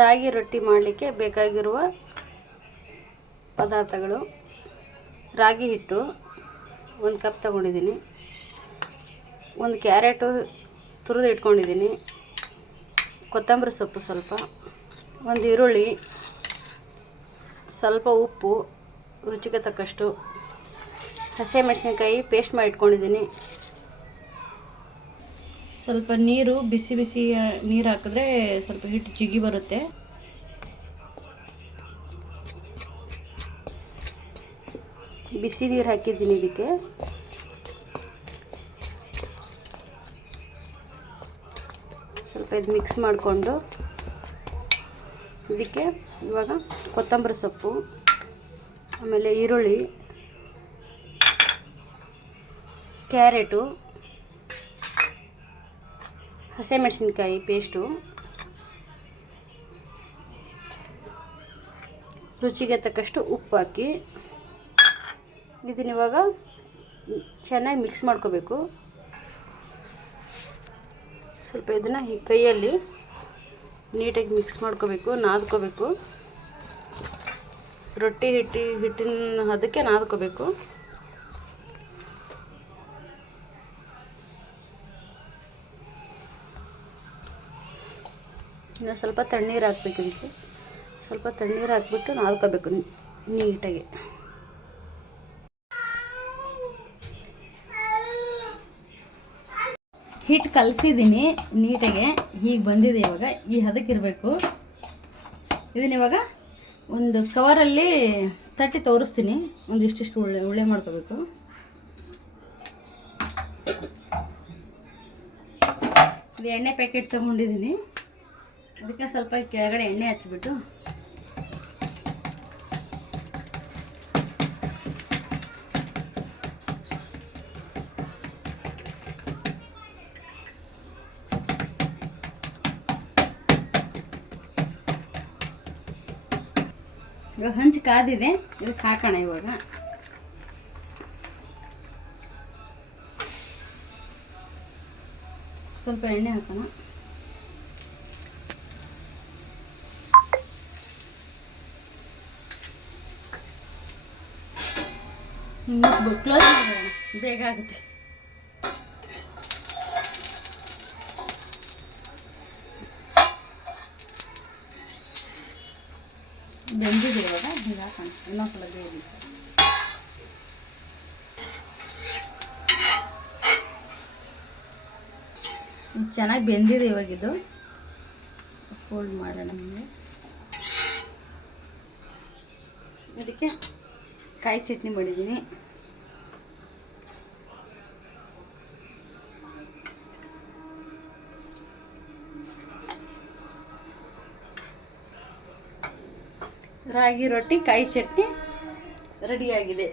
ರಾಗಿ ರೊಟ್ಟಿ ಮಾಡಲಿಕ್ಕೆ ಬೇಕಾಗಿರುವ ಪದಾರ್ಥಗಳು: ರಾಗಿ ಹಿಟ್ಟು 1 ಕಪ್ ತಗೊಂಡಿದ್ದೀನಿ, 1 ಕ್ಯಾರೆಟು ತುರಿದು ಇಟ್ಕೊಂಡಿದ್ದೀನಿ, ಕೊತ್ತಂಬರಿ ಸೊಪ್ಪು ಸ್ವಲ್ಪ, 1 ಈರುಳ್ಳಿ, ಸ್ವಲ್ಪ ಉಪ್ಪು ರುಚಿಗೆ ತಕ್ಕಷ್ಟು, ಹಸಿಮೆಣಸಿನಕಾಯಿ ಪೇಸ್ಟ್ ಮಾಡಿ ಇಟ್ಕೊಂಡಿದ್ದೀನಿ, ಸ್ವಲ್ಪ ನೀರು, ಬಿಸಿ ನೀರು ಹಾಕಿದ್ರೆ ಸ್ವಲ್ಪ ಹಿಟ್ಟು ಜಿಗಿ ಬರುತ್ತೆ. ಬಿಸಿ ನೀರು ಹಾಕಿದ್ದೀನಿ ಇದಕ್ಕೆ. ಸ್ವಲ್ಪ ಇದು ಮಿಕ್ಸ್ ಮಾಡಿಕೊಂಡು ಇದಕ್ಕೆ ಇವಾಗ ಕೊತ್ತಂಬರಿ ಸೊಪ್ಪು, ಆಮೇಲೆ ಈರುಳ್ಳಿ, ಕ್ಯಾರೆಟು, ಹಸಿಮೆಣಸಿನಕಾಯಿ ಪೇಸ್ಟು, ರುಚಿಗೆ ತಕ್ಕಷ್ಟು ಉಪ್ಪು ಹಾಕಿ ಇದನ್ನಿವಾಗ ಚೆನ್ನಾಗಿ ಮಿಕ್ಸ್ ಮಾಡ್ಕೋಬೇಕು. ಸ್ವಲ್ಪ ಇದನ್ನು ಈ ಕೈಯಲ್ಲಿ ನೀಟಾಗಿ ಮಿಕ್ಸ್ ಮಾಡ್ಕೋಬೇಕು, ನಾದ್ಕೋಬೇಕು. ರೊಟ್ಟಿ ಹಿಟ್ಟಿನ ಅದಕ್ಕೆ ನಾದ್ಕೋಬೇಕು. ಇನ್ನು ಸ್ವಲ್ಪ ತಣ್ಣೀರು ಹಾಕ್ಬೇಕು. ಇದಕ್ಕೆ ಸ್ವಲ್ಪ ತಣ್ಣೀರು ಹಾಕ್ಬಿಟ್ಟು ನಾದ್ಕೋಬೇಕು ನೀಟಾಗಿ. ಹಿಟ್ಟು ಕಲಸಿದ್ದೀನಿ ನೀಟಾಗಿ, ಹೀಗೆ ಬಂದಿದೆ. ಇವಾಗ ಈ ಹದಕ್ಕಿರಬೇಕು. ಇದನ್ನ ಇವಾಗ ಒಂದು ಕವರಲ್ಲಿ ತಟ್ಟಿ ತೋರಿಸ್ತೀನಿ. ಒಂದಿಷ್ಟಿಷ್ಟು ಉಳ್ಳೆ ಮಾಡ್ಕೋಬೇಕು. ಇದು ಎಣ್ಣೆ ಪ್ಯಾಕೆಟ್ ತೊಗೊಂಡಿದ್ದೀನಿ, ಅದಕ್ಕೆ ಸ್ವಲ್ಪ ಕೆಳಗಡೆ ಎಣ್ಣೆ ಹಚ್ಬಿಟ್ಟು ಇವಾಗ ಹಂಚು ಕಾದಿದೆ, ಇದಕ್ಕೆ ಹಾಕೋಣ. ಇವಾಗ ಸ್ವಲ್ಪ ಎಣ್ಣೆ ಹಾಕೋಣ. ಕ್ಲೋಸ್ ಮಾಡೋಣ, ಬೇಗ ಆಗುತ್ತೆ. ಬೆಂದಿದೆ. ಇವಾಗ ಹೀಗೆ ಹಾಕೋಣ, ಇನ್ನೊಂದ್ಸಲ ಬೇಗ ಚೆನ್ನಾಗಿ ಬೆಂದಿದೆ. ಇವಾಗಿದು ಫೋಲ್ಡ್ ಮಾಡೋಣ. ನಿಮಗೆ ಅದಕ್ಕೆ ಕಾಯಿ ಚಟ್ನಿ ಮಾಡಿದ್ದೀನಿ. ರಾಗಿ ರೊಟ್ಟಿ ಕಾಯಿ ಚಟ್ನಿ ರೆಡಿಯಾಗಿದೆ.